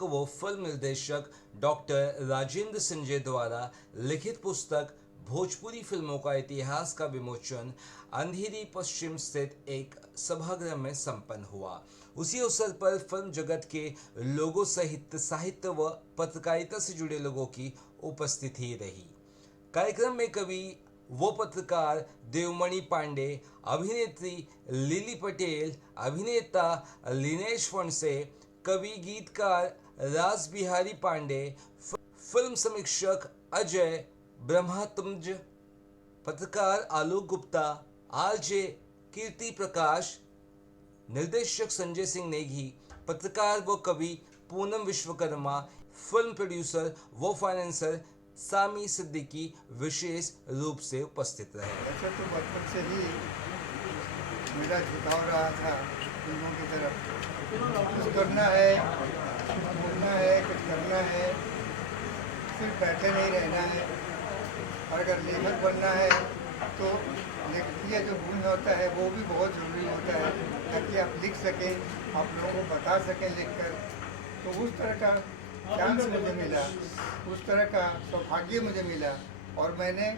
लेखक व फिल्म निर्देशक डॉक्टर राजेंद्र संजय द्वारा लिखित पुस्तक भोजपुरी फिल्मों का इतिहास का विमोचन अंधेरी पश्चिम स्थित एक सभागृह में संपन्न हुआ। उसी अवसर पर फिल्म जगत के लोगों सहित साहित्य व पत्रकारिता से जुड़े लोगों की उपस्थिति रही। कार्यक्रम में कवि वो पत्रकार देवमणि पांडे, अभिनेत्री लिली पटेल, अभिनेता लिनेश फणसे, कवि गीतकार रास बिहारी पांडे, फिल्म समीक्षक अजय ब्रह्मातुंज, पत्रकार आलोक गुप्ता, आरजे कीर्ति प्रकाश, निर्देशक संजय सिंह नेगी, पत्रकार व कवि पूनम विश्वकर्मा, फिल्म प्रोड्यूसर व फाइनेंसर सामी सिद्दीकी विशेष रूप से उपस्थित रहे। ऐसे तो बचपन से ही मेरा झुकाव रहा था फिल्मों की तरफ। कुछ करना है, बोलना है, कुछ करना है, सिर्फ बैठे नहीं रहना है। और अगर लेखक बनना है तो लेखकीय जो गुण होता है वो भी बहुत ज़रूरी होता है, ताकि आप लिख सकें, आप लोगों को बता सकें लिखकर। तो उस तरह का चांस मुझे मिला, उस तरह का सौभाग्य मुझे मिला, और मैंने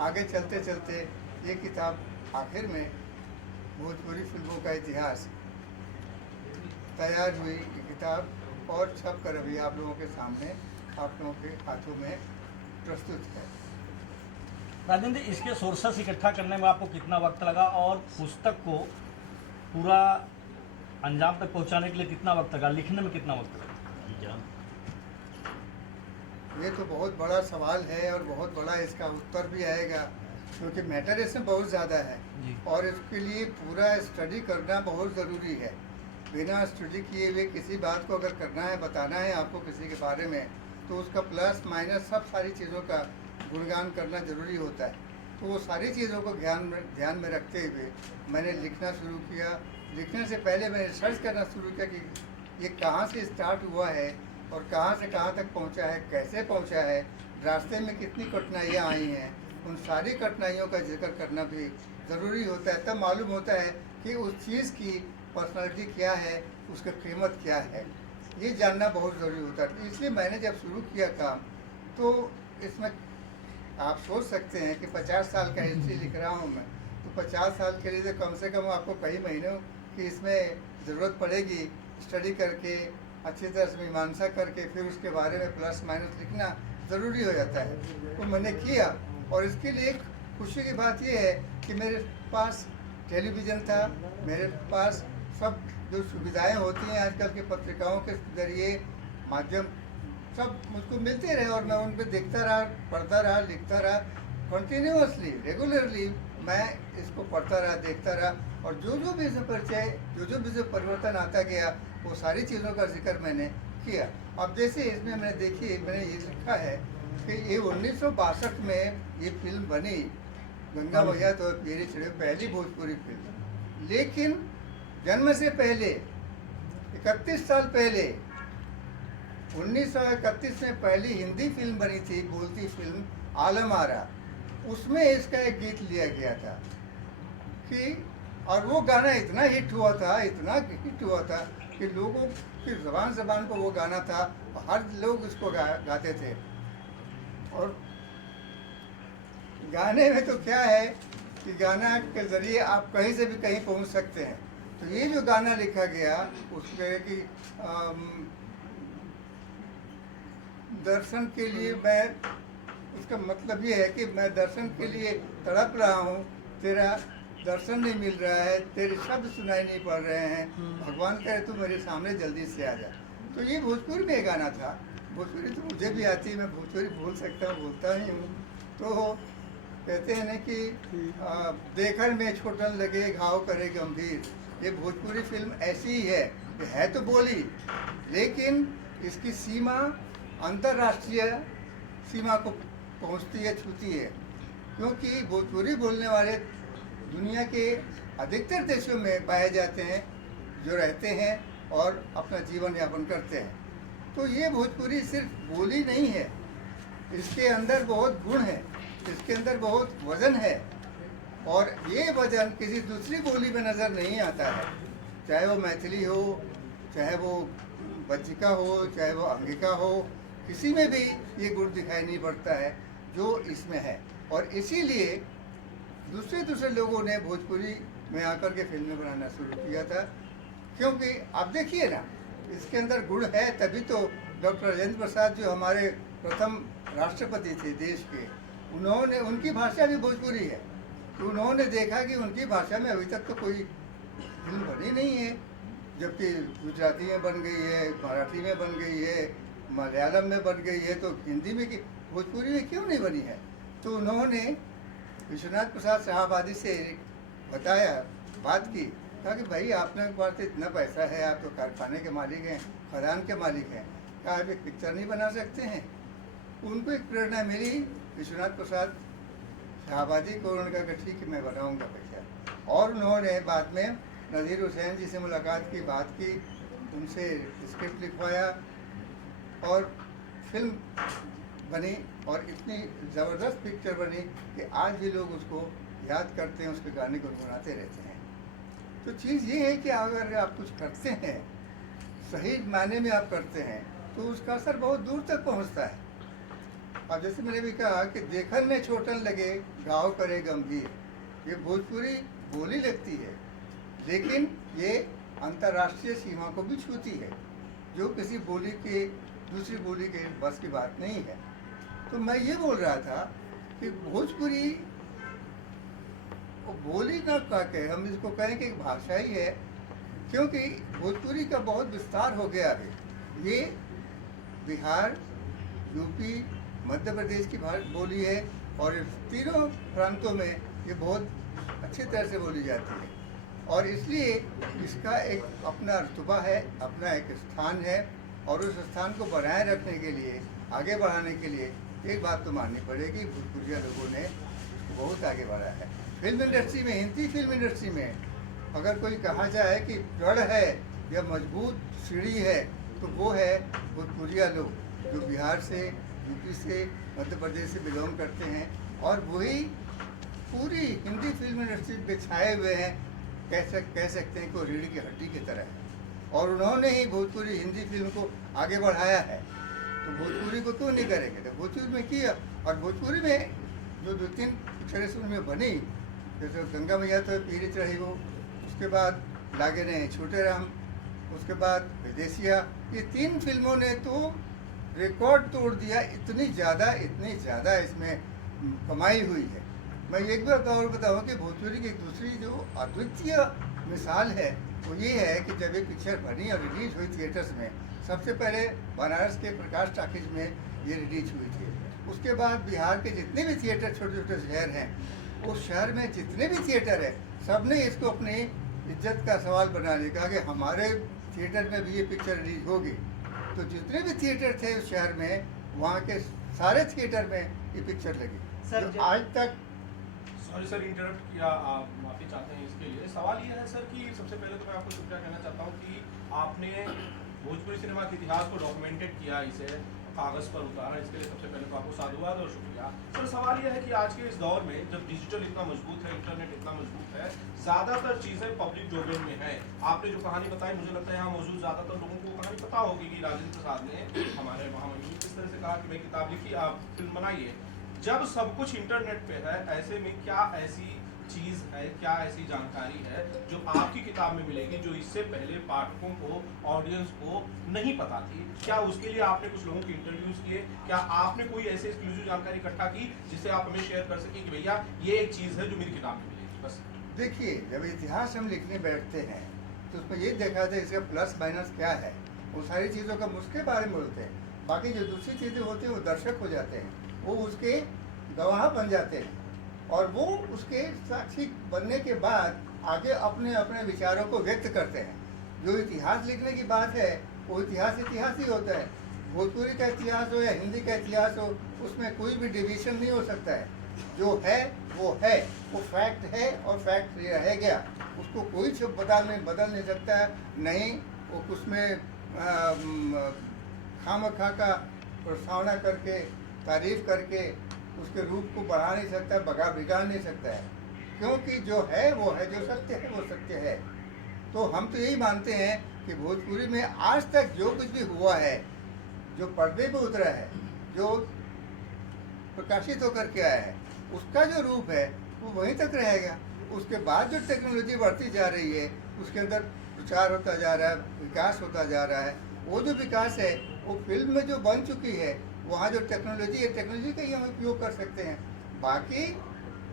आगे चलते चलते ये किताब आखिर में भोजपुरी फिल्मों का इतिहास तैयार हुई। ये किताब और छप कर अभी आप लोगों के सामने, आप लोगों के हाथों में प्रस्तुत है। राजेंद्र, इसके सोर्सेस इकट्ठा करने में आपको कितना वक्त लगा और पुस्तक को पूरा अंजाम तक पहुंचाने के लिए कितना वक्त लगा, लिखने में कितना वक्त लगा? ये तो बहुत बड़ा सवाल है और बहुत बड़ा इसका उत्तर भी आएगा, क्योंकि मैटर इसमें बहुत ज़्यादा है और इसके लिए पूरा स्टडी करना बहुत ज़रूरी है। बिना स्टडी किए हुए किसी बात को अगर करना है, बताना है आपको किसी के बारे में, तो उसका प्लस माइनस सब सारी चीज़ों का गुणगान करना ज़रूरी होता है। तो वो सारी चीज़ों को ध्यान में रखते हुए मैंने लिखना शुरू किया। लिखने से पहले मैंने रिसर्च करना शुरू किया कि ये कहाँ से स्टार्ट हुआ है और कहाँ से कहाँ तक पहुँचा है, कैसे पहुँचा है, रास्ते में कितनी कठिनाइयाँ आई हैं। उन सारी कठिनाइयों का जिक्र करना भी ज़रूरी होता है। तब मालूम होता है कि उस चीज़ की पर्सनालिटी क्या है, उसकी कीमत क्या है, ये जानना बहुत ज़रूरी होता है। इसलिए मैंने जब शुरू किया काम, तो इसमें आप सोच सकते हैं कि 50 साल का हिस्ट्री लिख रहा हूँ मैं, तो 50 साल के लिए तो कम से कम आपको कई महीनों की इसमें ज़रूरत पड़ेगी। स्टडी करके, अच्छी तरह से मीमांसा करके, फिर उसके बारे में प्लस माइनस लिखना ज़रूरी हो जाता है। तो मैंने किया, और इसके लिए एक खुशी की बात यह है कि मेरे पास टेलीविज़न था, मेरे पास सब जो सुविधाएं होती हैं आजकल के पत्रिकाओं के ज़रिए, माध्यम सब मुझको मिलते रहे, और मैं उन पर देखता रहा, पढ़ता रहा, लिखता रहा। कंटिन्यूअसली, रेगुलरली मैं इसको पढ़ता रहा, देखता रहा, और जो भी इसमें परिचय, जो भी परिवर्तन आता गया, वो सारी चीज़ों का जिक्र मैंने किया। अब जैसे इसमें मैंने देखिए, मैंने ये लिखा है कि ये 1962 में ये फिल्म बनी, गंगा मैया तो पेरी चढ़े, पहली भोजपुरी फिल्म। लेकिन जन्म से पहले 31 साल पहले 1931 में पहली हिंदी फिल्म बनी थी, बोलती फिल्म आलम आरा, उसमें इसका एक गीत लिया गया था कि, और वो गाना इतना हिट हुआ था, इतना हिट हुआ था कि लोगों की ज़बान को वो गाना था, और हर लोग उसको गाते थे। और गाने में तो क्या है कि गाना के ज़रिए आप कहीं से भी कहीं पहुंच सकते हैं। तो ये जो गाना लिखा गया उसमें कि दर्शन के लिए मैं, उसका मतलब ये है कि मैं दर्शन के लिए तड़प रहा हूँ, तेरा दर्शन नहीं मिल रहा है, तेरे शब्द सुनाई नहीं पड़ रहे हैं, भगवान करे तू मेरे सामने जल्दी से आ जा। तो ये भोजपुरी में गाना था। भोजपुरी तो मुझे भी आती है, मैं भोजपुरी बोल सकता हूँ, बोलता ही हूँ। तो कहते हैं ना कि देखर में छोटन लगे घाव करे गंभीर। ये भोजपुरी फिल्म ऐसी ही है तो बोली, लेकिन इसकी सीमा अंतर्राष्ट्रीय सीमा को पहुंचती है, छूती है, क्योंकि भोजपुरी बोलने वाले दुनिया के अधिकतर देशों में पाए जाते हैं, जो रहते हैं और अपना जीवन यापन करते हैं। तो ये भोजपुरी सिर्फ बोली नहीं है, इसके अंदर बहुत गुण है, इसके अंदर बहुत वजन है, और ये वजन किसी दूसरी बोली में नज़र नहीं आता है। चाहे वो मैथिली हो, चाहे वो बज्जिका हो, चाहे वो अंगिका हो, किसी में भी ये गुण दिखाई नहीं पड़ता है जो इसमें है। और इसीलिए दूसरे दूसरे लोगों ने भोजपुरी में आकर के फिल्में बनाना शुरू किया था, क्योंकि आप देखिए ना, इसके अंदर गुण है, तभी तो डॉक्टर राजेंद्र प्रसाद जो हमारे प्रथम राष्ट्रपति थे देश के, उन्होंने, उनकी भाषा भी भोजपुरी है, तो उन्होंने देखा कि उनकी भाषा में अभी तक तो कोई फिल्म बनी नहीं है, जबकि गुजराती में बन गई है, मराठी में बन गई है, मलयालम में बन गई है, तो हिंदी में भोजपुरी में क्यों नहीं बनी है। तो उन्होंने विश्वनाथ प्रसाद शाहबादी से बताया, बात की, कहा कि भाई आप लोगों के पास तो इतना पैसा है, आप तो कारखाने के मालिक हैं, खदान के मालिक हैं, क्या आप एक पिक्चर नहीं बना सकते हैं। उनको एक प्रेरणा मिली विश्वनाथ प्रसाद शाहबादी को, उन्होंने कहा कि ठीक है मैं बनाऊँगा पिक्चर। और उन्होंने बाद में नज़ीर हुसैन जी से मुलाकात की, बात की, उनसे स्क्रिप्ट लिखवाया और फिल्म बनी, और इतनी ज़बरदस्त पिक्चर बनी कि आज भी लोग उसको याद करते हैं, उसके गाने गुनगुनाते रहते हैं। तो चीज़ ये है कि अगर आप कुछ करते हैं, सही मायने में आप करते हैं, तो उसका असर बहुत दूर तक पहुंचता है। अब जैसे मैंने भी कहा कि देखन में छोटन लगे, गाँव करे गंभीर, ये भोजपुरी बोली लगती है, लेकिन ये अंतर्राष्ट्रीय सीमा को भी छूती है, जो किसी बोली के दूसरी बोली के बस की बात नहीं है। तो मैं ये बोल रहा था कि भोजपुरी वो बोली ना कह के हम इसको कहें कि एक भाषा ही है, क्योंकि भोजपुरी का बहुत विस्तार हो गया है। ये बिहार, यूपी, मध्य प्रदेश की बोली है, और इस तीनों प्रांतों में ये बहुत अच्छी तरह से बोली जाती है, और इसलिए इसका एक अपना रुतबा है, अपना एक स्थान है, और उस स्थान को बनाए रखने के लिए, आगे बढ़ाने के लिए एक बात तो माननी पड़ेगी, भोजपुरिया लोगों ने बहुत आगे बढ़ा है। फिल्म इंडस्ट्री में, हिंदी फिल्म इंडस्ट्री में अगर कोई कहा जाए कि गढ़ है या मजबूत सीढ़ी है, तो वो है भोजपुरिया लोग, जो बिहार से, यूपी से, मध्य प्रदेश से बिलोंग करते हैं, और वही पूरी हिंदी फिल्म इंडस्ट्री पे छाए हुए हैं, कह सकते हैं कि रीढ़ की हड्डी की तरह है, और उन्होंने ही भोजपुरी हिंदी फिल्म को आगे बढ़ाया है। तो भोजपुरी को क्यों नहीं करेंगे, तो भोजपुरी में किया। और भोजपुरी में जो 2-3 पिक्चरें में बनी, जैसे गंगा मैया तो पीड़ित रही वो, उसके बाद लागे ने छोटे राम, उसके बाद विदेशिया, ये 3 फिल्मों ने तो रिकॉर्ड तोड़ दिया। इतनी ज़्यादा इसमें कमाई हुई है। मैं एक बार और बताऊँ कि भोजपुरी की एक दूसरी जो अद्वितीय मिसाल है, वो ये है कि जब एक पिक्चर बनी और रिलीज हुई थिएटर्स में, सबसे पहले बनारस के प्रकाश टाकीज में ये रिलीज हुई थी। उसके बाद बिहार के जितने भी थिएटर, छोटे छोटे शहर हैं, उस शहर में जितने भी थिएटर है, सब ने इसको अपनी इज्जत का सवाल बना लिया, कहा कि हमारे थिएटर में भी ये पिक्चर रिलीज होगी। तो जितने भी थिएटर थे उस शहर में, वहाँ के सारे थिएटर में ये पिक्चर लगी। सर तो आज तक सॉरी सर, इंटरप्ट किया, आप माफ़ी चाहते हैं इसके लिए। सवाल ये है सर कि सबसे पहले तो मैं आपको शुक्रिया कहना चाहता हूँ कि आपने भोजपुरी सिनेमा के इतिहास को डॉक्यूमेंटेड किया, इसे कागज़ पर उतारा, इसके लिए सबसे पहले तो आपको साधुवाद और शुक्रिया। सर सवाल यह है कि आज के इस दौर में जब डिजिटल इतना मजबूत है, इंटरनेट इतना मजबूत है, ज़्यादातर चीज़ें पब्लिक डोमेन में हैं। आपने जो कहानी बताई, मुझे लगता है यहाँ मौजूद ज़्यादातर लोगों को कहानी पता होगी कि राजेंद्र प्रसाद ने, हमारे महामहिम, किस तरह से कहा कि भाई किताब लिखी, आप फिल्म बनाइए। जब सब कुछ इंटरनेट पे है, ऐसे में क्या ऐसी चीज़ है, क्या ऐसी जानकारी है जो आपकी किताब में मिलेगी, जो इससे पहले पाठकों को, ऑडियंस को नहीं पता थी? क्या उसके लिए आपने कुछ लोगों के इंटरव्यूज किए? क्या आपने कोई ऐसे एक्सक्लूसिव जानकारी इकट्ठा की जिससे आप हमें शेयर कर सकें कि भैया ये एक चीज़ है जो मेरी किताब में मिलेगी? बस देखिए, जब इतिहास हम लिखने बैठते हैं तो उसमें ये देखा जाए इसका प्लस माइनस क्या है, वो सारी चीज़ों का उसके बारे में बोलते हैं। बाकी जो दूसरी चीज़ें होती हैं वो दर्शक हो जाते हैं, वो उसके गवाह बन जाते हैं, और वो उसके साक्षी बनने के बाद आगे अपने अपने विचारों को व्यक्त करते हैं। जो इतिहास लिखने की बात है, वो इतिहास ही होता है। भोजपुरी का इतिहास हो या हिंदी का इतिहास हो, उसमें कोई भी डिवीज़न नहीं हो सकता है। जो है, वो फैक्ट है और फैक्ट रह गया, उसको कोई बदल नहीं सकता है। नहीं वो उसमें खामखा का प्रस्तावना करके, तारीफ करके उसके रूप को बढ़ा नहीं सकता, बिगाड़ नहीं सकता है, क्योंकि जो है वो है, जो सत्य है वो सत्य है। तो हम तो यही मानते हैं कि भोजपुरी में आज तक जो कुछ भी हुआ है, जो पर्दे पे उतरा है, जो प्रकाशित होकर के आया है, उसका जो रूप है वो वहीं तक रहेगा। उसके बाद जो टेक्नोलॉजी बढ़ती जा रही है, उसके अंदर प्रचार होता जा रहा है, विकास होता जा रहा है। वो जो विकास है वो फिल्म में जो बन चुकी है, वहाँ जो टेक्नोलॉजी है, टेक्नोलॉजी का ही हम उपयोग कर सकते हैं। बाकी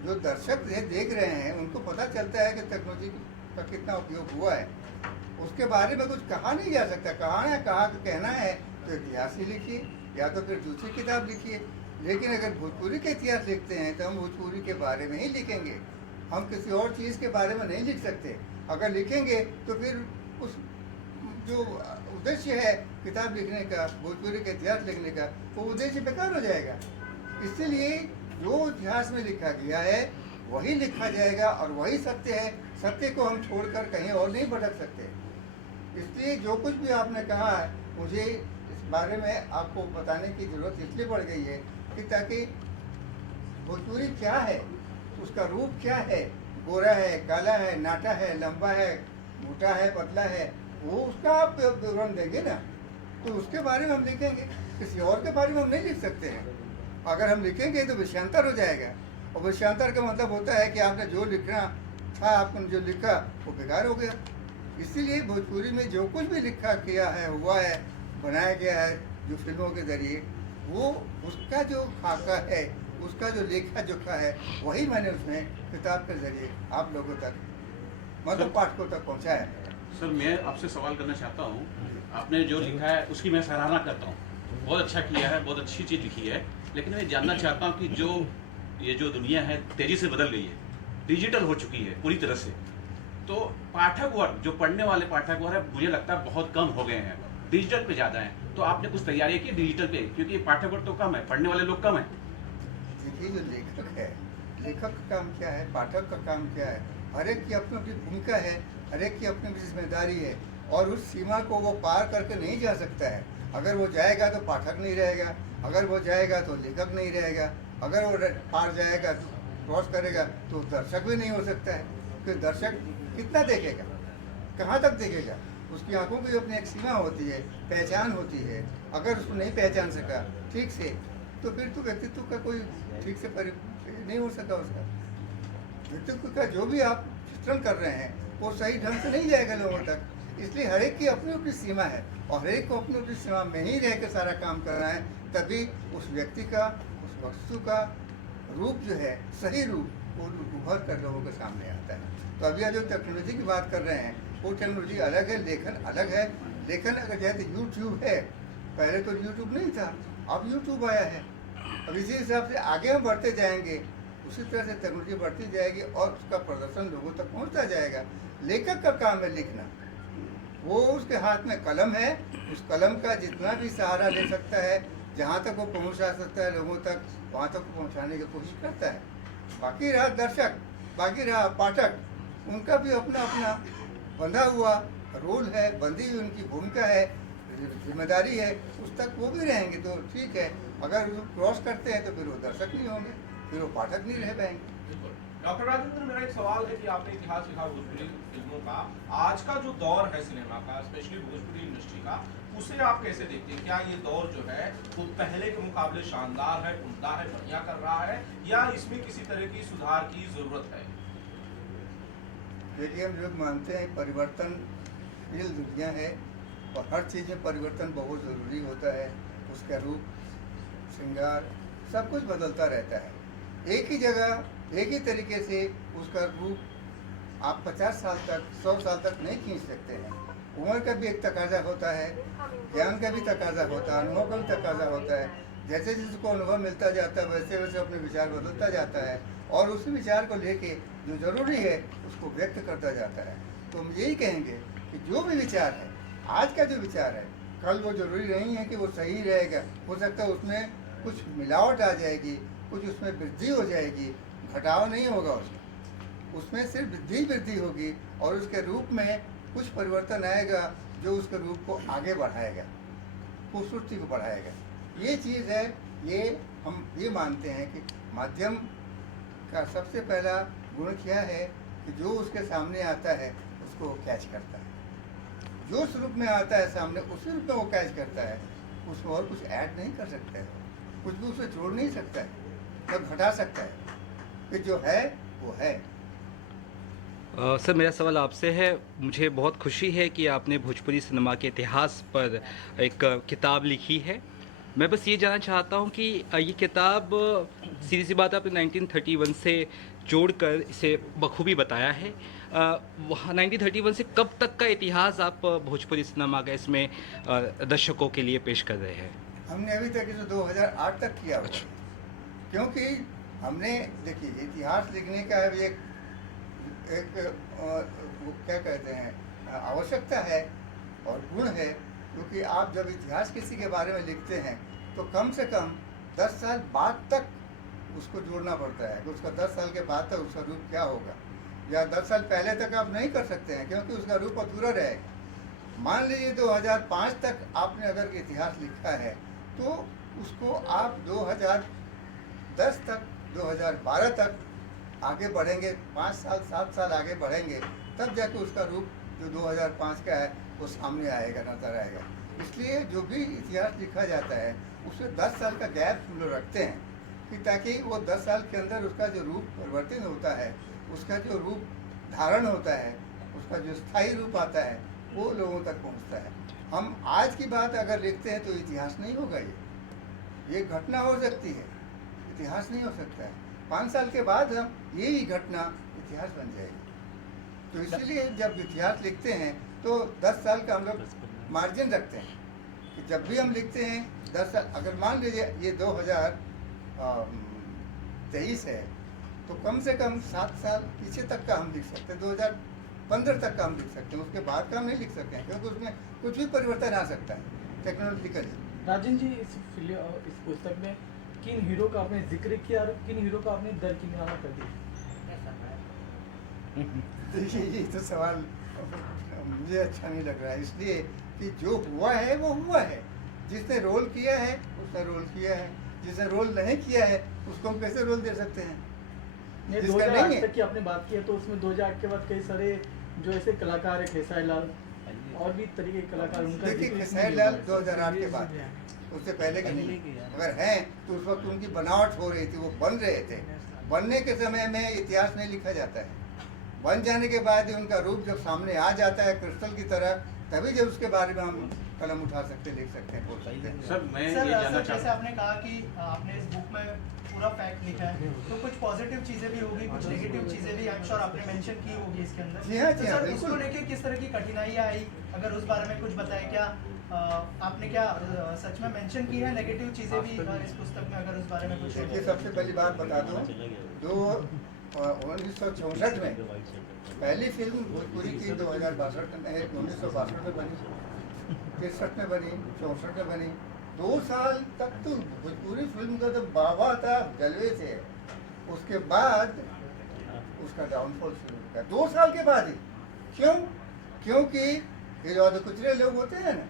जो दर्शक देख रहे हैं उनको पता चलता है कि टेक्नोलॉजी का कितना उपयोग हुआ है। उसके बारे में कुछ कहा नहीं जा सकता। कहना है तो इतिहास ही लिखिए या तो फिर दूसरी किताब लिखिए। लेकिन अगर भोजपुरी का इतिहास लिखते हैं तो हम भोजपुरी के बारे में ही लिखेंगे, हम किसी और चीज़ के बारे में नहीं लिख सकते। अगर लिखेंगे तो फिर उस जो उद्देश्य है किताब लिखने का, भोजपुरी का इतिहास लिखने का, वो उद्देश्य बेकार हो जाएगा। इसलिए जो इतिहास में लिखा गया है वही लिखा जाएगा और वही सत्य है। सत्य को हम छोड़कर कहीं और नहीं भटक सकते। इसलिए जो कुछ भी आपने कहा है, मुझे इस बारे में आपको बताने की ज़रूरत इसलिए पड़ गई है कि ताकि भोजपुरी क्या है, उसका रूप क्या है, गोरा है, काला है, नाटा है, लंबा है, मोटा है, पतला है, वो उसका आप विवरण देंगे ना, तो उसके बारे में हम लिखेंगे। किसी और के बारे में हम नहीं लिख सकते हैं। अगर हम लिखेंगे तो विषयांतर हो जाएगा, और विषयांतर का मतलब होता है कि आपने जो लिखना था, आपने जो लिखा वो बेकार हो गया। इसीलिए भोजपुरी में जो कुछ भी लिखा किया है, हुआ है, बनाया गया है जो फिल्मों के ज़रिए, वो उसका जो खाका है, उसका जो लेखा जोखा है, वही मैंने उसमें किताब के ज़रिए आप लोगों तक, मतलब पाठकों तक पहुँचाया है। सर, मैं आपसे सवाल करना चाहता हूँ। आपने जो लिखा है उसकी मैं सराहना करता हूँ, बहुत अच्छा किया है, बहुत अच्छी चीज़ लिखी है। लेकिन मैं जानना चाहता हूँ कि ये जो दुनिया है तेज़ी से बदल गई है, डिजिटल हो चुकी है पूरी तरह से, तो पाठक वर्ग, जो पढ़ने वाले पाठक वर्ग है, मुझे लगता है बहुत कम हो गए हैं, डिजिटल पे ज़्यादा हैं। तो आपने कुछ तैयारी की डिजिटल पे, क्योंकि पाठक वर्ग तो कम है, पढ़ने वाले लोग कम हैं। देखिए, जो लेखक है, लेखक का काम क्या है, पाठक का काम क्या है, हर एक की अपनी अपनी भूमिका है, हर एक की अपनी अपनी जिम्मेदारी है, और उस सीमा को वो पार करके नहीं जा सकता है। अगर वो जाएगा तो पाठक नहीं रहेगा, अगर वो जाएगा तो लेखक नहीं रहेगा, अगर वो पार जाएगा तो क्रॉस करेगा तो दर्शक भी नहीं हो सकता है। क्योंकि दर्शक कितना देखेगा, कहाँ तक देखेगा, उसकी आंखों की अपनी एक सीमा होती है, पहचान होती है। अगर उसको नहीं पहचान सका ठीक से, तो फिर तो व्यक्तित्व का कोई ठीक से नहीं हो सका। उसका व्यक्तित्व का जो भी आप चित्रण कर रहे हैं वो सही ढंग से नहीं जाएगा लोगों तक। इसलिए हर एक की अपनी अपनी सीमा है, और हर एक को अपनी अपनी सीमा में ही रह कर सारा काम करना है। तभी उस व्यक्ति का, उस वस्तु का रूप जो है, सही रूप, वो उभर कर लोगों के सामने आता है। तो अभी जो टेक्नोलॉजी की बात कर रहे हैं, वो टेक्नोलॉजी अलग है, लेखन अलग है। लेखन अगर चाहे तो यूट्यूब है, पहले तो यूट्यूब नहीं था, अब यूट्यूब आया है। अब इसी हिसाब से आगे हम बढ़ते जाएंगे, उसी तरह से टेक्नोलॉजी बढ़ती जाएगी और उसका प्रदर्शन लोगों तक पहुंचता जाएगा। लेखक का काम है लिखना, वो उसके हाथ में कलम है, उस कलम का जितना भी सहारा ले सकता है, जहाँ तक वो पहुँचा सकता है लोगों तक, वहाँ तक पहुँचाने की कोशिश करता है। बाकी रहा दर्शक, बाकी रहा पाठक, उनका भी अपना अपना बंधा हुआ रोल है, बंधी हुई उनकी भूमिका है, जिम्मेदारी है, उस तक वो भी रहेंगे तो ठीक है। अगर वो क्रॉस करते हैं तो फिर वो दर्शक नहीं होंगे, फिर वो पाठक नहीं रह पाएंगे। डॉक्टर राजेंद्र, मेरा एक सवाल है कि आपने इतिहास लिखा भोजपुरी फिल्मों का, आज का जो दौर है सिनेमा का, स्पेशली भोजपुरी इंडस्ट्री का, उसे आप कैसे देखते हैं? क्या ये दौर जो है वो पहले के मुकाबले शानदार है, उम्दा है, बढ़िया कर रहा है, या इसमें किसी तरह की सुधार की जरूरत है? देखिए, हम लोग मानते हैं परिवर्तनशील दुनिया है, और हर चीज़ में परिवर्तन बहुत ज़रूरी होता है। उसका रूप, श्रृंगार, सब कुछ बदलता रहता है। एक ही जगह, एक ही तरीके से उसका रूप आप 50 साल तक, 100 साल तक नहीं खींच सकते हैं। उम्र का भी एक तकाजा होता है, ज्ञान का भी तकाजा होता है, अनुभव का भी तकाजा होता है। जैसे जिसको अनुभव मिलता जाता है वैसे वैसे अपने विचार बदलता जाता है, और उसी विचार को लेके जो ज़रूरी है उसको व्यक्त करता जाता है। तो हम यही कहेंगे कि जो भी विचार है, आज का जो विचार है, कल वो ज़रूरी नहीं है कि वो सही रहेगा। हो सकता है उसमें कुछ मिलावट आ जाएगी, कुछ उसमें वृद्धि हो जाएगी, घटाव नहीं होगा उसमें सिर्फ वृद्धि होगी, और उसके रूप में कुछ परिवर्तन आएगा जो उसके रूप को आगे बढ़ाएगा, खूबसूरती को बढ़ाएगा। ये चीज़ है, ये हम ये मानते हैं कि माध्यम का सबसे पहला गुण क्या है कि जो उसके सामने आता है उसको कैच करता है। जो उस रूप में आता है सामने उसी रूप में वो कैच करता है, उसमें और कुछ ऐड नहीं कर सकता है, कुछ भी उसे जोड़ नहीं सकता है, तब घटा सकता है कि जो है वो है। सर मेरा सवाल आपसे है, मुझे बहुत खुशी है कि आपने भोजपुरी सिनेमा के इतिहास पर एक किताब लिखी है। मैं बस ये जानना चाहता हूँ कि ये किताब सीधी सी बात आपने 1931 से जोड़कर इसे बखूबी बताया है। वहाँ 1931 से कब तक का इतिहास आप भोजपुरी सिनेमा का इसमें दर्शकों के लिए पेश कर रहे हैं? हमने अभी तक इसे 2008 तक किया हुआ है। क्योंकि हमने देखिए इतिहास लिखने का भी एक वो क्या कहते हैं आवश्यकता है और गुण है। क्योंकि आप जब इतिहास किसी के बारे में लिखते हैं तो कम से कम 10 साल बाद तक उसको जोड़ना पड़ता है कि उसका 10 साल के बाद तक उसका रूप क्या होगा, या 10 साल पहले तक आप नहीं कर सकते हैं क्योंकि उसका रूप अधूरा रहेगा। मान लीजिए 2005 तक आपने अगर इतिहास लिखा है तो उसको आप 2010 तक 2012 तक आगे बढ़ेंगे, 5 साल 7 साल आगे बढ़ेंगे, तब जाके उसका रूप जो 2005 का है वो सामने आएगा, नजर आएगा। इसलिए जो भी इतिहास लिखा जाता है उसमें 10 साल का गैप हम लोग रखते हैं कि ताकि वो 10 साल के अंदर उसका जो रूप परिवर्तन होता है, उसका जो रूप धारण होता है, उसका जो स्थायी रूप आता है वो लोगों तक पहुंचता है। हम आज की बात अगर लिखते हैं तो इतिहास नहीं होगा, ये घटना हो सकती है, इतिहास नहीं हो सकता है। 5 साल के बाद हम यही घटना इतिहास बन जाएगी। तो इसीलिए जब इतिहास लिखते हैं तो 10 साल का हम लोग मार्जिन रखते हैं कि जब भी हम लिखते हैं 10 साल, अगर मान लीजिए ये 2023 है तो कम से कम 7 साल पीछे तक का हम लिख सकते हैं, 2015 तक का हम लिख सकते हैं, उसके बाद का हम नहीं लिख सकते हैं क्योंकि उसमें कुछ भी परिवर्तन आ सकता है टेक्नोलॉजिकली। राजन जी, इस पुस्तक में किन हीरो का आपने जिक्र किया और किन हीरो का आपने दरकिनारा कर दिया? देखिए ये तो सवाल मुझे अच्छा नहीं लग रहा है, इसलिए कि जो हुआ है वो हुआ है। जिसने रोल किया है उसने रोल किया है, जिसने रोल नहीं किया है उसको हम कैसे रोल दे सकते हैं? ये जिसका नहीं 2008 है। तक की आपने बात की है तो उसमें 2008 के बाद कई सारे जो ऐसे कलाकार है, खेसारी लाल और भी तरीके के कलाकार, उनका देखिए जिक्र इसमें खेसारी नहीं लाल हुआ है। 2008 के बाद, उससे पहले के नहीं। अगर हैं तो उस वक्त उनकी बनावट हो रही थी, वो बन रहे थे। बनने के समय में इतिहास नहीं लिखा जाता है, बन जाने के बाद ही उनका रूप जब सामने आ जाता है क्रिस्टल की तरह, तभी जब उसके बारे में हम कलम उठा सकते, लिख सकते हैं, बोल सकते हैं। सर मैं सर ये जानना जैसे चाहता आपने कहा कि आपने इस बुक में पूरा फैक्ट लिखा है तो कुछ पॉजिटिव चीजें भी होगी, कुछ नेगेटिव चीजें भी आई एम श्योर आपने मेंशन की होगी इसके अंदर। जी हाँ, तो जी हाँ, सर बिल्कुल। उसको लेके किस तरह की कठिनाइयाँ आई, अगर उस बारे में कुछ बताएं। क्या आपने क्या सच में मेंशन की है नेगेटिव चीजें भी इस पुस्तक में, अगर उस बारे में कुछ देखिए सबसे पहली बात बता दूं, 1964 में पहली फिल्म भोजपुरी की 1962 में बनी, 63 में बनी, 64 में बनी। 2 साल तक तो भोजपुरी फिल्म का तो बाबा था, जलवे थे। उसके बाद उसका डाउनफॉल शुरू हो गया 2 साल के बाद ही। क्यों? क्योंकि ये जो कुचले लोग होते हैं ना,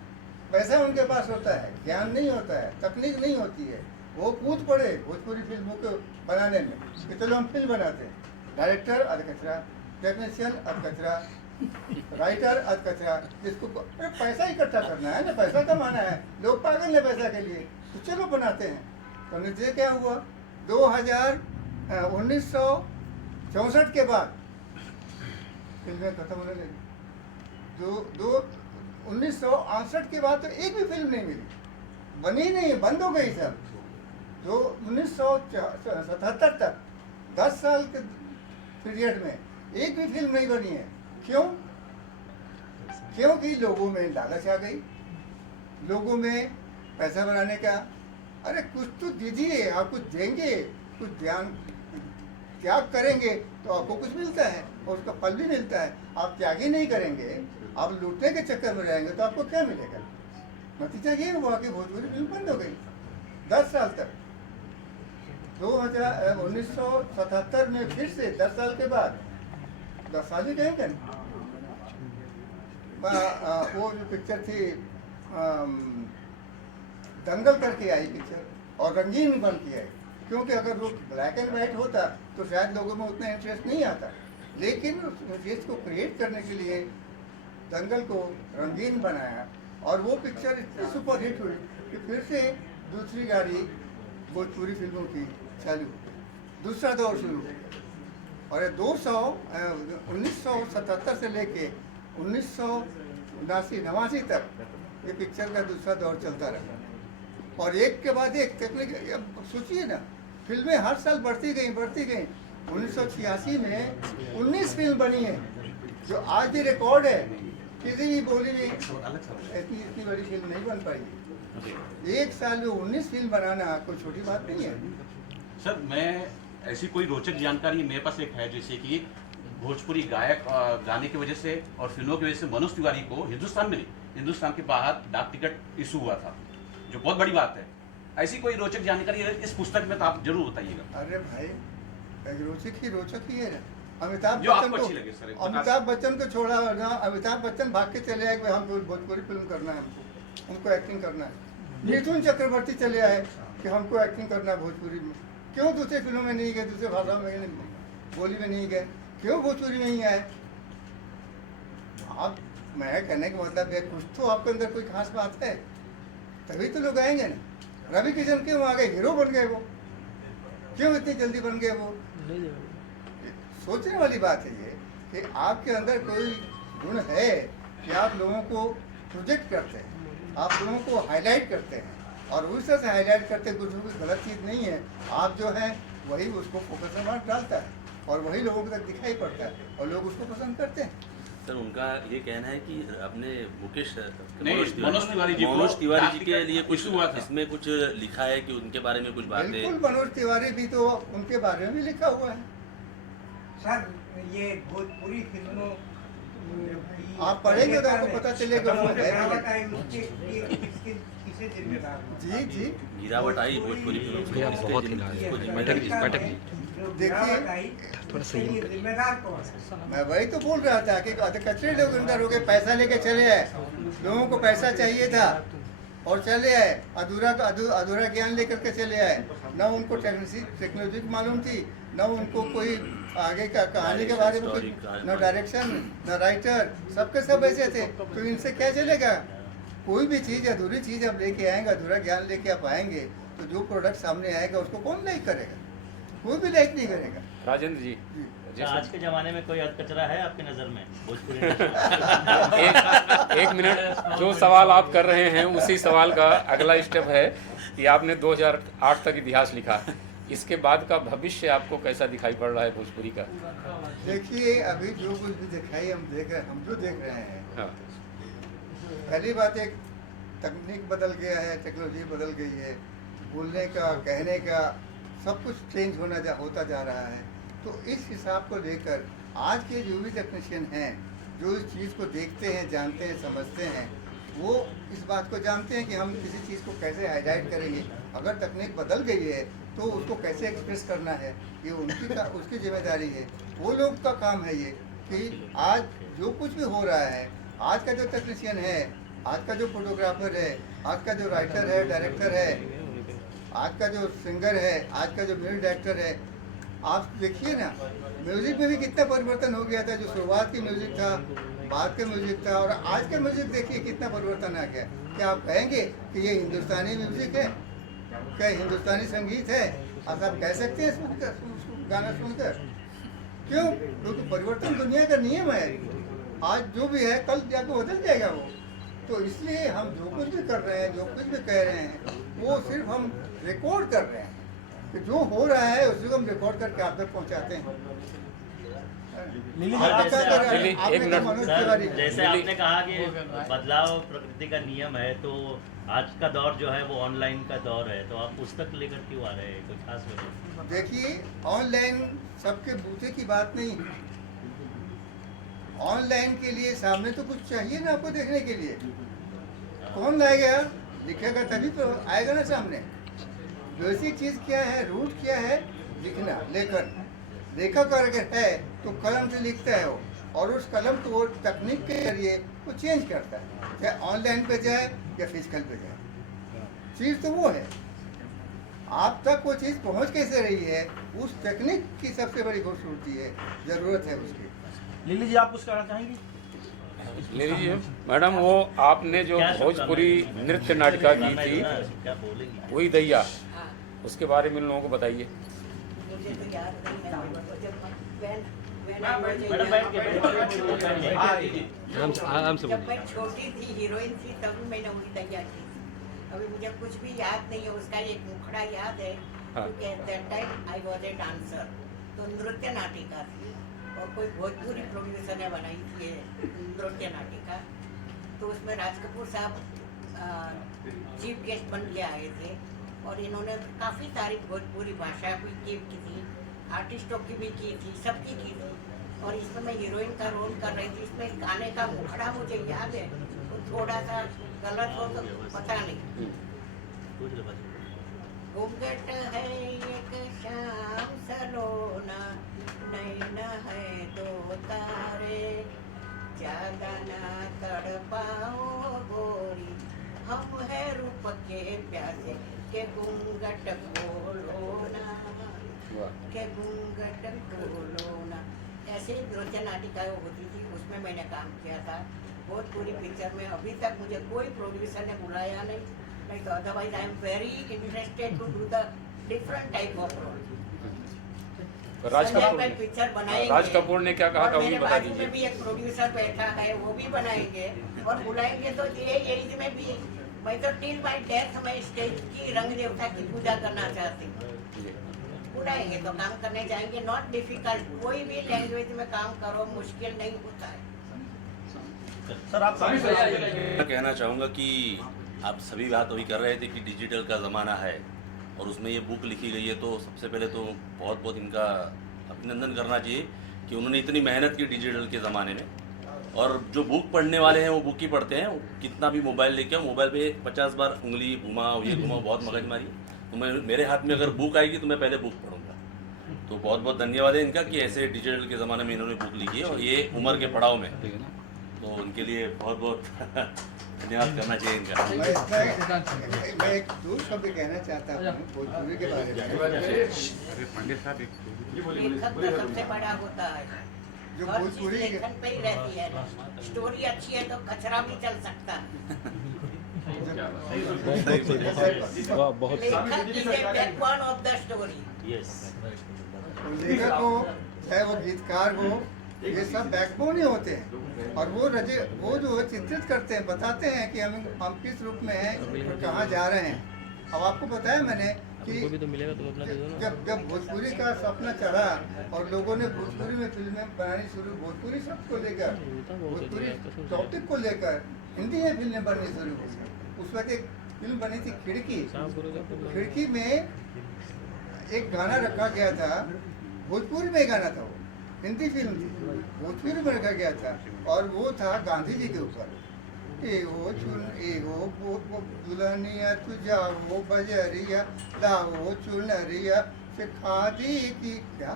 पैसा उनके पास होता है, ज्ञान नहीं होता है, तकनीक नहीं होती है, वो कूद पड़े भोजपुरी फिल्मों को बनाने में कि चलो हम फिल्म बनाते हैं। डायरेक्टर अधकचरा, टेक्नीशियन अधकचरा, राइटर अधकचरा, जिसको अरे पैसा इकट्ठा करना है ना, पैसा कमाना है, लोग पागल है पैसा के लिए, तो चलो बनाते हैं। तो नतीजे क्या हुआ? 1964 के बाद फिल्में खत्म होने लगी। 1968 के बाद तो एक भी फिल्म नहीं मिली, बनी ही नहीं, बंद हो गई सब। जो 1977 तक 10 साल के पीरियड में एक भी फिल्म नहीं बनी है। क्यों? क्योंकि लोगों में लालच आ गई, लोगों में पैसा बनाने का, अरे कुछ तो दीजिए, आप कुछ देंगे, कुछ त्याग करेंगे तो आपको कुछ मिलता है और उसका फल भी मिलता है। आप त्याग ही नहीं करेंगे, आप लूटने के चक्कर में रहेंगे तो आपको क्या मिलेगा? नतीजा ये हुआ कि भोजपुरी फिल्म बंद हो गई 10 साल तक। 1977 में फिर से 10 साल के बाद, 10 साल ही कहेंगे ना, वो जो पिक्चर थी दंगल करके आई पिक्चर, और रंगीन बन के आई। क्योंकि अगर वो ब्लैक एंड वाइट होता तो शायद लोगों में उतना इंटरेस्ट नहीं आता, लेकिन उस चीज़ को क्रिएट करने के लिए दंगल को रंगीन बनाया और वो पिक्चर इतनी सुपरहिट हुई कि फिर से दूसरी गाड़ी भोजपुरी फिल्मों की चालू हो गई, दूसरा दौर शुरू हो गया। और ये 1977 से लेके 1979 तक ये पिक्चर का दूसरा दौर चलता रहा और एक के बाद एक टेक्निक। अब सोचिए ना, फिल्में हर साल बढ़ती गई 1986 में 19 फिल्म बनी है, जो आज भी रिकॉर्ड है। किसी भी बोली में इतनी बड़ी फिल्म नहीं बन पाई। एक साल में 19 फिल्म बनाना कोई छोटी बात नहीं है। सर, मैं ऐसी कोई रोचक जानकारी मेरे पास एक है, जैसे कि भोजपुरी गायक गाने की वजह से और फिल्मों की वजह से मनोज तिवारी को हिंदुस्तान में नहीं, हिंदुस्तान के बाहर डाक टिकट इशू हुआ था, जो बहुत बड़ी बात है। ऐसी कोई रोचक जानकारी है इस पुस्तक में तो आप जरूर बताइएगा। अरे भाई, रोचक ही है ना। अमिताभ जो आपको बच्चन अच्छी लगे सर, को अमिताभ बच्चन को छोड़ा ना, अमिताभ बच्चन भाग के चले आए कि हम भोजपुरी फिल्म करना है, हमको एक्टिंग करना है। मिथुन चक्रवर्ती चले आए कि हमको एक्टिंग करना है भोजपुरी में। क्यों दूसरी फिल्मों में नहीं गए, दूसरे भाषा में बोली में नहीं गए, क्यों भोजपुरी में ही आए? आप, मैं कहने का मतलब है, कुछ तो आपके अंदर कोई खास बात है, तभी तो लोग आएंगे ना। रवि किशन क्यों आ गए, हीरो बन गए वो, क्यों इतनी जल्दी बन गए वो? सोचने वाली बात है ये कि आपके अंदर कोई गुण है कि आप लोगों को प्रोजेक्ट करते हैं, आप लोगों को हाईलाइट करते हैं और उस तरह से हाईलाइट करते कुछ भी गलत चीज़ नहीं है। आप जो है वही उसको फोकस में डालता है और वही लोगों तक दिखाई पड़ता है और लोग उसको पसंद करते हैं। सर, उनका ये कहना है कि अपने मुकेश मनोज तिवारी जी के लिए कुछ हुआ था, इसमें कुछ लिखा है कि उनके बारे में कुछ बातें। बिल्कुल, मनोज तिवारी भी तो उनके बारे में भी लिखा हुआ है। सर, ये भोजपुरी फिल्मों आप पढ़ेंगे तो आपको पता चलेगा वो है। किसे जिम्मेदार? जी गिरावट आई भोजपुरी फिल्मों भैया बहुत हिला है। बैठक जी देखिए, थोड़ा सही जिम्मेदार कौन है? मैं वही तो बोल रहा था कि कचरे लोग अंदर हो गए, पैसा लेके चले आए, लोगों को पैसा चाहिए था और चले आए, अधूरा ज्ञान लेकर के चले आए। न उनको टेक्नोलॉजी की मालूम थी, न उनको कोई आगे का कहानी के बारे में कुछ, न डायरेक्शन, न राइटर, सबके सब ऐसे थे। तो इनसे क्या चलेगा? कोई भी चीज़, अधूरी चीज़ आप लेके आएंगे, अधूरा ज्ञान लेके आप आएंगे, तो जो प्रोडक्ट सामने आएगा उसको कौन लाइक करेगा? कोई भी लाइक नहीं करेगा। राजेंद्र जी, आज के ज़माने में कोई कचरा है आपकी नज़र में भोजपुरी? एक मिनट, जो सवाल आप कर रहे हैं उसी सवाल का अगला स्टेप है कि आपने 2008 तक इतिहास लिखा, इसके बाद का भविष्य आपको कैसा दिखाई पड़ रहा है भोजपुरी का? देखिए, अभी जो कुछ भी दिखाई हम जो देख रहे हैं, हाँ। पहली बात, एक तकनीक बदल गया है, टेक्नोलॉजी बदल गई है, बोलने का, कहने का सब कुछ चेंज होता जा रहा है। तो इस हिसाब को लेकर आज के जो भी टेक्नीशियन हैं, जो इस चीज़ को देखते हैं, जानते हैं, समझते हैं, वो इस बात को जानते हैं कि हम किसी चीज़ को कैसे हाईलाइट करेंगे। अगर तकनीक बदल गई है तो उसको कैसे एक्सप्रेस करना है, ये उसकी जिम्मेदारी है। वो लोग का काम है ये कि आज जो कुछ भी हो रहा है, आज का जो टेक्नीशियन है, आज का जो फोटोग्राफर है, आज का जो राइटर है, डायरेक्टर है, आज का जो सिंगर है, आज का जो म्यूजिक डायरेक्टर है, आप देखिए ना, म्यूजिक में भी कितना परिवर्तन हो गया था। जो शुरुआत की म्यूजिक था, बाद का म्यूजिक था और आज का म्यूजिक देखिए कितना परिवर्तन आ गया। क्या आप कहेंगे कि ये हिंदुस्तानी म्यूजिक है, क्या हिंदुस्तानी संगीत है? आप कह सकते हैं इसको गाना सुनकर? क्यों? क्योंकि परिवर्तन दुनिया का नियम है। आज जो भी है कल जाकर बदल जाएगा वो। तो इसलिए हम जो कुछ भी कर रहे हैं, जो कुछ भी कह रहे हैं, वो सिर्फ हम रिकॉर्ड कर रहे हैं कि जो हो रहा है उसी को हम रिकॉर्ड करके आप तक पहुँचाते हैं। जैसे आपने कहा कि बदलाव प्रकृति का नियम है, तो आज का दौर जो है वो ऑनलाइन का दौर है, तो आप पुस्तक लेकर क्यों आ रहे हैं? कोई खास वजह? देखिए, ऑनलाइन सबके बूते की बात नहीं है। ऑनलाइन के लिए सामने तो कुछ चाहिए ना आपको देखने के लिए। कौन लाएगा? लिखेगा तभी तो आएगा ना सामने। बेसिक चीज़ क्या है, रूट क्या है? लिखना, लेखन। लेखक अगर है तो कलम से लिखता है वो, और उस कलम को वो तकनीक के जरिए वो चेंज करता है, चाहे ऑनलाइन पे जाए या फिजिकल पे जाए। चीज़ तो वो है। आप तक वो चीज़ पहुंच कैसे रही है, उस टेक्निक की सबसे बड़ी खूबसूरती है, ज़रूरत है उसकी। लिली जी, आप कुछ कहना चाहेंगी? ले लीजिए मैडम, वो आपने जो भोजपुरी नृत्य नाटिका की थी वही दैया, उसके बारे में लोगों को बताइए। मुझे तो याद नहीं है, जब मैं छोटी थी, हीरोइन थी, तभी मैंने वही दैया की थी। अभी मुझे कुछ भी याद नहीं है। उसका एक मुखड़ा याद है, क्योंकि at that time I was a dancer, तो नृत्य नाटिका थी और कोई भोजपुरी प्रोड्यूसर ने बनाई थी नृत्य नाटिका। तो उसमें राज कपूर साहब चीफ गेस्ट बन के आए थे और इन्होंने काफ़ी सारी भोजपुरी भाषा की थी, आर्टिस्टों की भी की थी, सबकी की थी। और इसमें मैं हीरोइन का रोल कर रही थी। इसमें गाने का मुखड़ा मुझे याद है, तो थोड़ा सा गलत हो तो पता नहीं। घूंघट है एक शाम सलोना, नैना है दो तारे, ज्यादा ना तड़पाओ गोरी, हम है रूप के प्यासे, के घूंघट खोलो ना, के घूंघट खोलो ना। ऐसे ही नृत्य नाटिकाएं होती थी, उसमें मैंने काम किया था। भोजपुरी पिक्चर में अभी तक मुझे कोई प्रोड्यूसर ने बुलाया नहीं तो otherwise I am very interested to do the different type of role. Picture बनाएंगे। राज कपूर ने क्या कहा था वो भी बता दीजिए। में भी एक प्रोड्यूसर बैठा है, वो भी बनाएंगे और बुलाएंगे तो ये एज में भी। मैं तो टिल माय डेथ में स्टेज की रंग देवता की पूजा करना चाहती हूँ। बुलाएंगे तो काम करने जाएंगे। नॉट डिफिकल्ट, कोई भी लैंग्वेज में काम करो मुश्किल नहीं होता है। सर आप मैं कहना चाहूँगा कि आप सभी बात वही कर रहे थे कि डिजिटल का ज़माना है और उसमें ये बुक लिखी गई है, तो सबसे पहले तो बहुत बहुत इनका अभिनंदन करना चाहिए कि उन्होंने इतनी मेहनत की डिजिटल के ज़माने में। और जो बुक पढ़ने वाले हैं वो बुक ही पढ़ते हैं, कितना भी मोबाइल लेके आओ, मोबाइल पे 50 बार उंगली घुमाओ, ये घुमाओ, बहुत मगजमारी। तो मेरे हाथ में अगर बुक आएगी तो मैं पहले बुक पढ़ूंगा। तो बहुत बहुत धन्यवाद है इनका कि ऐसे डिजिटल के ज़माने में इन्होंने बुक लिखी है और ये उम्र के पड़ाव में, तो उनके लिए बहुत बहुत धन्यवाद करना चाहिए इनका। मैं एक दो शब्द कहना चाहता हूँ भोजपुरी के बारे में। लेखक का सबसे बड़ा होता है, जो हर चीज भोजपुरी लेखन पे ही रहती है। स्टोरी अच्छी है तो कचरा भी चल सकता है। लेखक is the backbone of the story. लेखक हो चाहे वो गीतकार हो, ये सब बैकबोन ही होते हैं। और वो जो चिंतित करते हैं, बताते हैं कि हम किस रूप में हैं और कहाँ जा रहे हैं। अब आपको बताया मैंने कि जब भोजपुरी का सपना चढ़ा और लोगों ने भोजपुरी में फिल्में बनानी शुरू, भोजपुरी शब्द को लेकर, भोजपुरी टॉपिक को लेकर हिंदी में फिल्में बननी शुरू हुई। उस वक्त एक फिल्म बनी थी खिड़की। खिड़की में एक गाना रखा गया था, भोजपुरी में गाना था, वो हिंदी फिल्म थी, भोजपुरी में रखा गया था और वो था गांधी जी के ऊपर। एगो दुल्हनिया तुझा वो बजरिया, लाओ चुनरिया से खादी की, क्या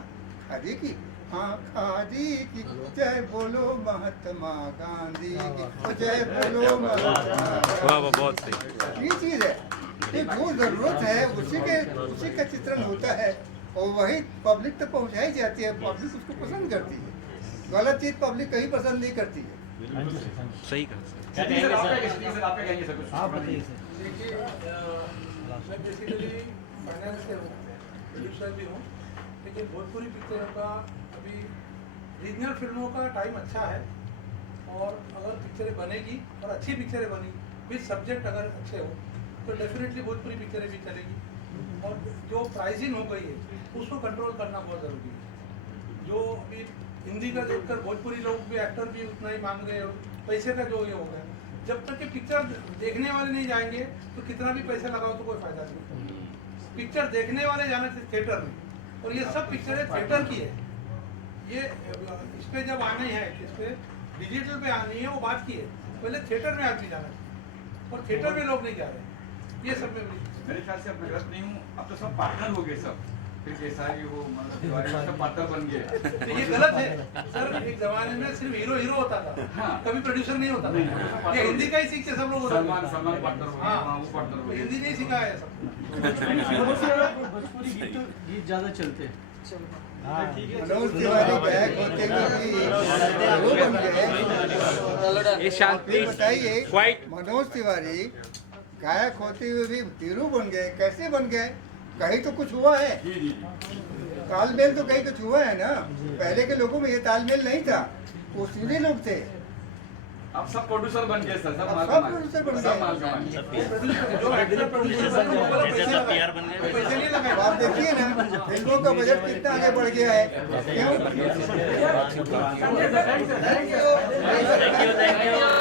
खादी की, हाँ खादी की, जय बोलो महात्मा गांधी की, जय बोलो महात्मा। बहुत सही। ये चीज़ है कि जो ज़रूरत है उसी का चित्रण होता है और वही पब्लिक तक पहुंचाई जाती है। पब्लिक उसको पसंद करती है, गलत चीज़ पब्लिक कहीं पसंद नहीं करती है। सही कहा। देखिए मैं बेसिकली फाइनेंस से हूँ, प्रोड्यूसर भी हूँ, लेकिन भोजपुरी पिक्चरों का अभी रीजनल फिल्मों का टाइम अच्छा है और अगर पिक्चरें बनेगी और अच्छी पिक्चरें बनेगी विद सब्जेक्ट अगर अच्छे हो तो डेफिनेटली भोजपुरी पिक्चरें भी चलेगी। और जो प्राइसिंग हो गई है उसको कंट्रोल करना बहुत ज़रूरी है। जो अभी हिंदी का देखकर भोजपुरी लोग भी, एक्टर भी उतना ही मांग रहे हैं, पैसे का जो ये हो गया। जब तक कि पिक्चर देखने वाले नहीं जाएंगे तो कितना भी पैसा लगाओ तो कोई फायदा नहीं। पिक्चर देखने वाले जाना चाहिए थिएटर में, और ये सब पिक्चरें थिएटर की है। ये इस पर जब आनी है, इस पर डिजिटल पे आनी है, वो बात की है। पहले थिएटर में आदमी जाना चाहिए और थिएटर में लोग नहीं जा रहे। ये सब में मेरे ख्याल से अब मैं गलत नहीं हूँ, अब तो सब पार्टनर हो गए सब। फिर कैसा कि वो तिवारी उसका पात्र बन गया। तो ये गलत है सर। एक जमाने में सिर्फ हीरो हीरो होता था, कभी प्रोड्यूसर नहीं होता था। ये हिंदी का ही सीखते सब लोग। सलमान पात्र हाँ, वो पात्र हिंदी नहीं सिखाया है सब। भोजपुरी गीत ज़्यादा चलते हैं। मनोज तिवारी गायक होते हुए भी हीरो बन गए। ये शांत आप ये बताइए, Quiet. मनोज तिवारी गायक होते हुए भी हीरो बन गए, कैसे बन गए? कहीं तो कुछ हुआ है, तालमेल तो कहीं कुछ हुआ है ना। पहले के लोगों में ये तालमेल नहीं था, वो सीधे लोग थे। अब सब प्रोड्यूसर बन गए सर, अब सब प्रोड्यूसर बन गए। पैसे नहीं लगाए। आप देखिए ना, फिल्मों का बजट कितना आगे बढ़ गया है। क्यों?